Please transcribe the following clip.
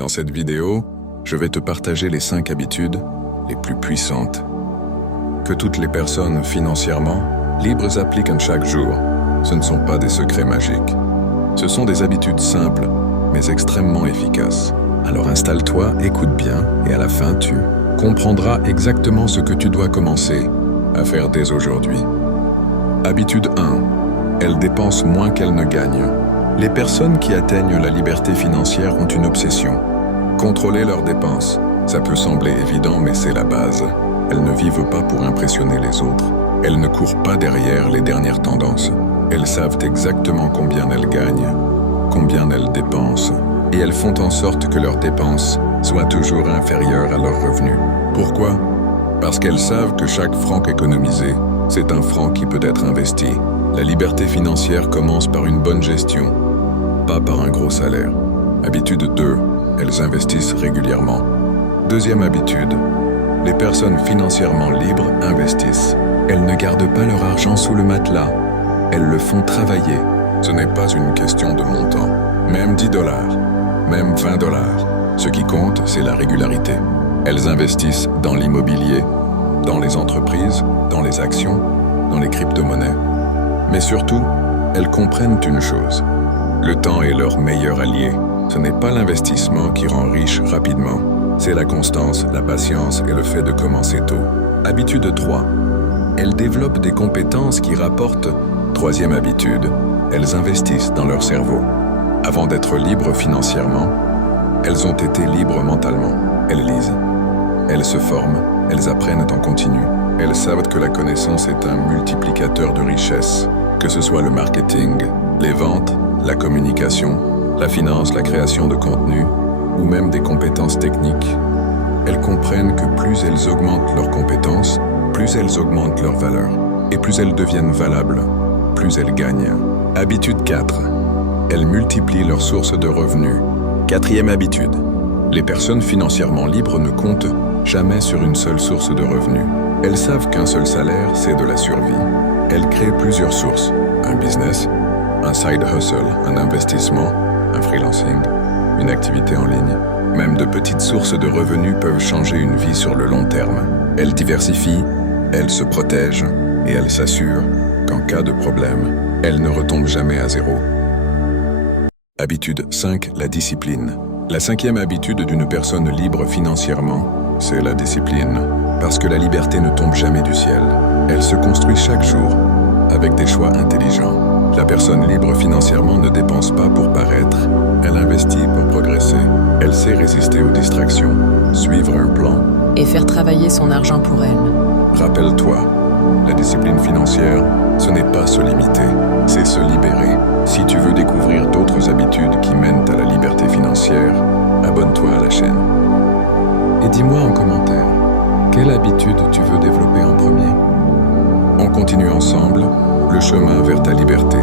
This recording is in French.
Dans cette vidéo, je vais te partager les 5 habitudes les plus puissantes que toutes les personnes financièrement libres appliquent chaque jour. Ce ne sont pas des secrets magiques. Ce sont des habitudes simples, mais extrêmement efficaces. Alors installe-toi, écoute bien, et à la fin, tu comprendras exactement ce que tu dois commencer à faire dès aujourd'hui. Habitude 1. Elles dépensent moins qu'elles ne gagnent. Les personnes qui atteignent la liberté financière ont une obsession. Contrôler leurs dépenses. Ça peut sembler évident, mais c'est la base. Elles ne vivent pas pour impressionner les autres. Elles ne courent pas derrière les dernières tendances. Elles savent exactement combien elles gagnent, combien elles dépensent, et elles font en sorte que leurs dépenses soient toujours inférieures à leurs revenus. Pourquoi? Parce qu'elles savent que chaque franc économisé, c'est un franc qui peut être investi. La liberté financière commence par une bonne gestion, pas par un gros salaire. Habitude 2. Elles investissent régulièrement. Deuxième habitude. Les personnes financièrement libres investissent. Elles ne gardent pas leur argent sous le matelas. Elles le font travailler. Ce n'est pas une question de montant. Même 10 $, même 20 $. Ce qui compte, c'est la régularité. Elles investissent dans l'immobilier, dans les entreprises, dans les actions, dans les crypto-monnaies. Mais surtout, elles comprennent une chose. Le temps est leur meilleur allié. Ce n'est pas l'investissement qui rend riche rapidement. C'est la constance, la patience et le fait de commencer tôt. Habitude 3. Elles développent des compétences qui rapportent. Troisième habitude. Elles investissent dans leur cerveau. Avant d'être libres financièrement, elles ont été libres mentalement. Elles lisent. Elles se forment. Elles apprennent en continu. Elles savent que la connaissance est un multiplicateur de richesse. Que ce soit le marketing, les ventes, la communication, la finance, la création de contenu, ou même des compétences techniques. Elles comprennent que plus elles augmentent leurs compétences, plus elles augmentent leur valeur. Et plus elles deviennent valables, plus elles gagnent. Habitude 4. Elles multiplient leurs sources de revenus. Quatrième habitude. Les personnes financièrement libres ne comptent jamais sur une seule source de revenus. Elles savent qu'un seul salaire, c'est de la survie. Elles créent plusieurs sources. Un business, un side hustle, un investissement, un freelancing, une activité en ligne. Même de petites sources de revenus peuvent changer une vie sur le long terme. Elles diversifient, elles se protègent et elles s'assurent qu'en cas de problème, elles ne retombent jamais à zéro. Habitude 5. La discipline. La 5e habitude d'une personne libre financièrement, c'est la discipline. Parce que la liberté ne tombe jamais du ciel. Elle se construit chaque jour, avec des choix intelligents. La personne libre financièrement ne dépense pas pour paraître, elle investit pour progresser. Elle sait résister aux distractions, suivre un plan. Et faire travailler son argent pour elle. Rappelle-toi, la discipline financière, ce n'est pas se limiter, c'est se libérer. Si tu veux découvrir d'autres habitudes qui mènent à la liberté financière, abonne-toi à la chaîne. Et dis-moi en commentaire, quelle habitude tu veux développer en premier? On continue ensemble le chemin vers ta liberté.